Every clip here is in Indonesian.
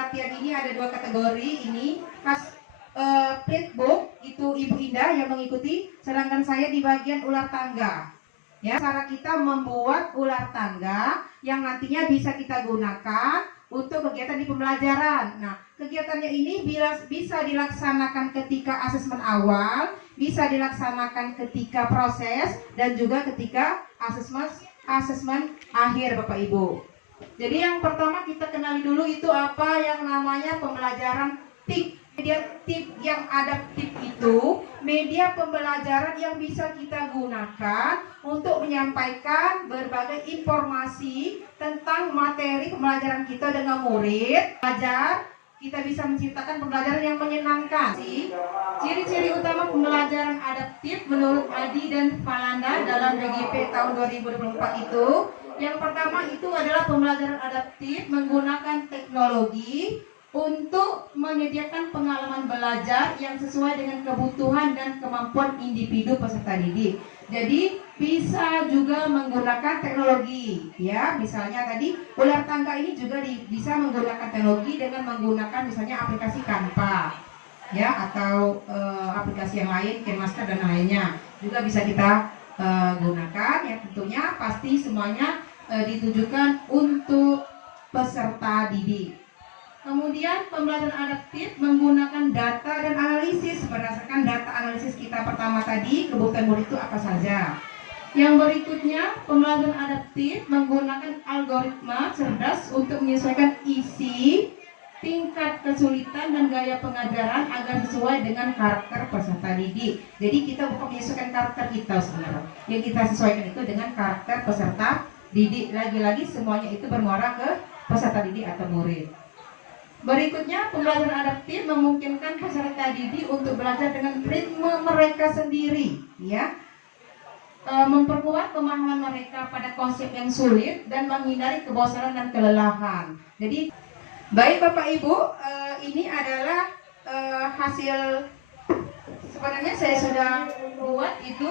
pelatihan ini ada 2 kategori. Ini flipbook itu Ibu Indah yang mengikuti, sedangkan saya di bagian ular tangga. Ya, cara kita membuat ular tangga yang nantinya bisa kita gunakan untuk kegiatan di pembelajaran. Nah, kegiatannya ini bisa dilaksanakan ketika asesmen awal, bisa dilaksanakan ketika proses, dan juga ketika asesmen akhir, Bapak Ibu. Jadi yang pertama kita kenali dulu itu apa yang namanya pembelajaran TIP. Media TIP yang adaptif itu media pembelajaran yang bisa kita gunakan untuk menyampaikan berbagai informasi tentang materi pembelajaran kita dengan murid. Belajar, kita bisa menciptakan pembelajaran yang menyenangkan. Ciri-ciri utama pembelajaran adaptif menurut Adi dan Falanda dalam DGP tahun 2024 itu, yang pertama itu adalah pembelajaran adaptif menggunakan teknologi untuk menyediakan pengalaman belajar yang sesuai dengan kebutuhan dan kemampuan individu peserta didik. Jadi bisa juga menggunakan teknologi, ya. Misalnya tadi ular tangga ini juga bisa menggunakan teknologi dengan menggunakan misalnya aplikasi Canva, ya, atau aplikasi yang lain, KineMaster dan lainnya juga bisa kita gunakan. Ya, tentunya pasti semuanya ditujukan untuk peserta didik. Kemudian pembelajaran adaptif menggunakan data dan analisis. Berdasarkan data analisis kita pertama tadi, kebutuhan murid itu apa saja. Yang berikutnya, pembelajaran adaptif menggunakan algoritma cerdas untuk menyesuaikan isi, tingkat kesulitan dan gaya pengajaran agar sesuai dengan karakter peserta didik. Jadi kita bukan menyesuaikan karakter kita sebenarnya. Yang kita sesuaikan itu dengan karakter peserta didik. Lagi-lagi semuanya itu bermuara ke peserta didik atau murid. Berikutnya, pembelajaran adaptif memungkinkan peserta didik untuk belajar dengan ritme mereka sendiri, ya, memperkuat pemahaman mereka pada konsep yang sulit dan menghindari kebosanan dan kelelahan. Jadi, baik Bapak Ibu, ini adalah hasil. Sebenarnya saya sudah buat itu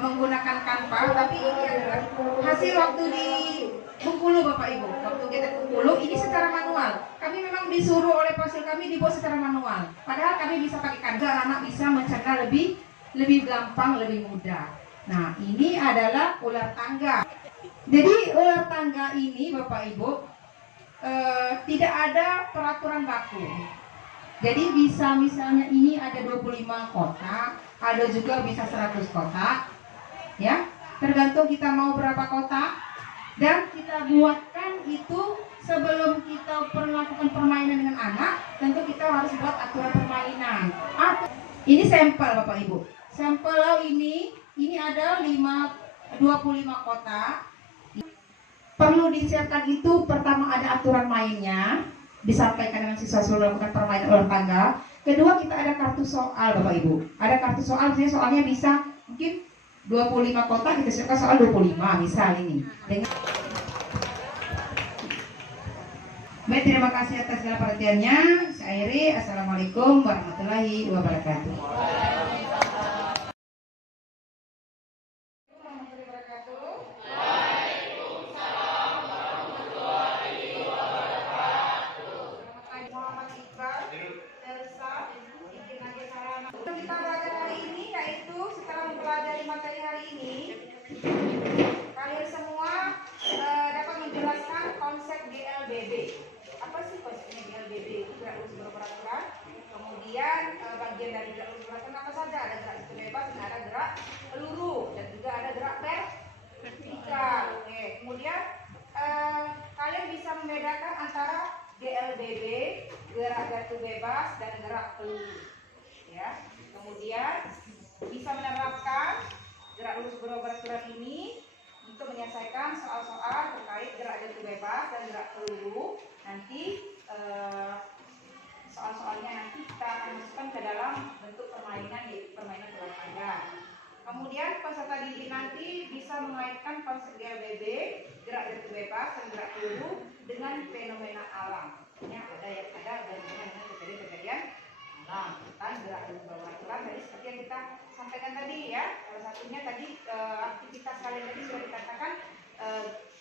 menggunakan Canva, tapi ini adalah hasil waktu di Bengkulu, Bapak Ibu. Waktu kita di Bengkulu, ini secara manual. Kami memang disuruh oleh pasien kami dibuat secara manual. Padahal kami bisa pakai Canva, anak bisa mencerna lebih gampang, lebih mudah. Nah, ini adalah ular tangga. Jadi ular tangga ini, Bapak Ibu, tidak ada peraturan baku. Jadi bisa misalnya ini ada 25 kotak, ada juga bisa 100 kotak, ya. Tergantung kita mau berapa kotak. Dan kita buatkan itu sebelum kita melakukan permainan dengan anak, tentu kita harus buat aturan permainan. Ini sampel Bapak Ibu. Sampel ini ada 25 kotak. Perlu disiapkan itu pertama ada aturan mainnya, disampaikan dengan siswa suruh melakukan permainan ular tangga. Kedua, kita ada kartu soal Bapak Ibu. Ada kartu soal, jadi soalnya bisa mungkin 25 kotak kita siapkan soal 25 misal ini. Baik, terima kasih atas segala perhatiannya. Saya akhiri. Assalamualaikum warahmatullahi wabarakatuh. Kita belajar hari ini yaitu setelah mempelajari materi hari ini, kalian semua dapat menjelaskan konsep GLBB. Apa sih konsepnya GLBB? Itu gerak lurus berperaturan. Kemudian bagian dari gerak lurus berperaturan apa saja? Ada gerak situ bebas, ada gerak peluru, dan juga ada gerak vertikal. Oke. Kemudian kalian bisa membedakan antara GLBB, gerak jatuh bebas, dan gerak peluru. Ya. Kemudian bisa menerapkan gerak lurus berperaturan ini untuk menyelesaikan soal-soal terkait gerak jatuh bebas dan gerak peluru. Nanti soal-soalnya nanti kita akan masukkan ke dalam bentuk permainan, yaitu permainan olahraga. Kemudian peserta didik nanti bisa mengaitkan konsep GLBB, gerak jatuh bebas dan gerak peluru dengan fenomena alam. Ya, ada dengan kejadian-kejadian alam. Kan gerak lurus berperaturan tadi seperti yang kita sampaikan tadi, ya. Salah satunya tadi aktivitas kalian tadi sudah dikatakan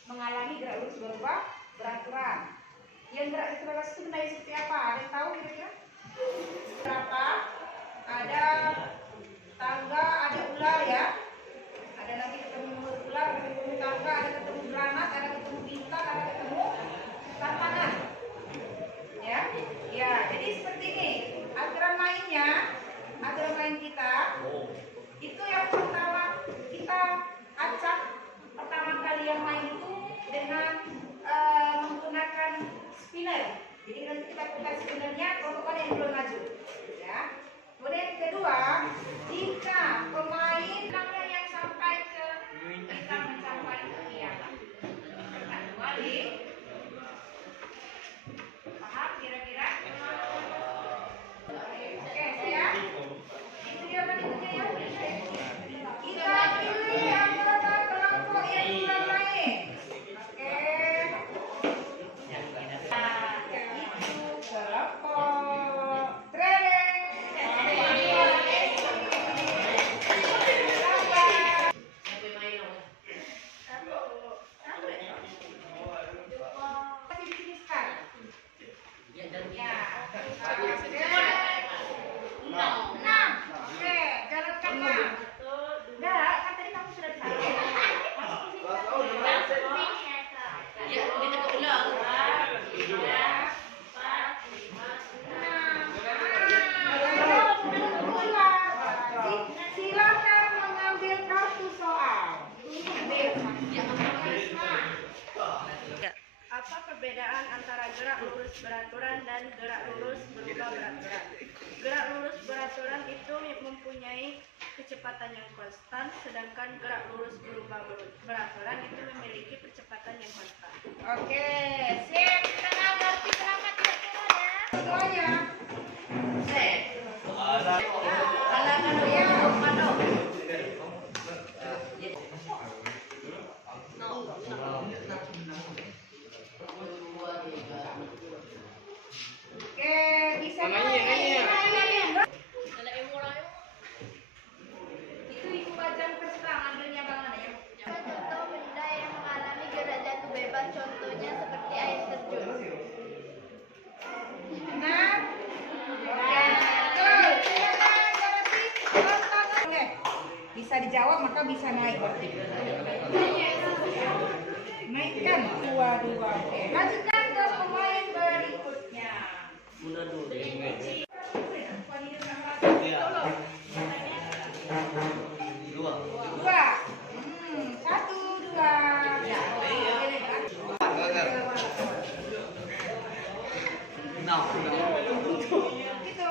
mengalami gerak lurus berubah beraturan. Yang gerak di telaga itu benda seperti apa? Ada yang tahu kira-kira? Berapa? Ada tangga, ada ular ya. Ada nanti ketemu ular, ada ketemu tangga, ada ketemu granat, ada ketemu bintang, ada ketemu tantangan. Ya, ya. Jadi seperti ini. Aturan main kita itu yang pertama kita acak pertama kali yang main itu dengan menggunakan spinner. Jadi nanti kita putar spinnernya, kelompok yang belum maju. Ya. Kemudian yang kedua, jika pemain yang sampai ke kita mencapai kegiatan. Balik. Paham kira-kira? Oke, saya. Itu dia berikutnya ya. Kita pilih anggota kelompok yang belum main. Oke. Itu kelompok training. Silakan mengambil kartu soal. Apa perbedaan antara gerak lurus beraturan dan gerak lurus berubah beraturan? Gerak lurus beraturan itu mempunyai kecepatan yang konstan, sedangkan gerak lurus berubah beraturan itu memiliki percepatan yang konstan. Oke, sip. Kita ngerti kenapa kira-kira ya? Semuanya. Sip. Halangan ya, Mano. Oke, bisa itu ibu bajang terserah ambilnya bangan ya. Contoh benda yang mengalami gerak jatuh bebas, contohnya seperti air terjun. Benar? Ya. Tuh, silakan berarti tantangan. Oke. Bisa dijawab maka bisa naik berarti. Naikkan dua-dua. Oke. Lanjutkan ke pemain berikutnya. Dua. Satu, dua. Gitu.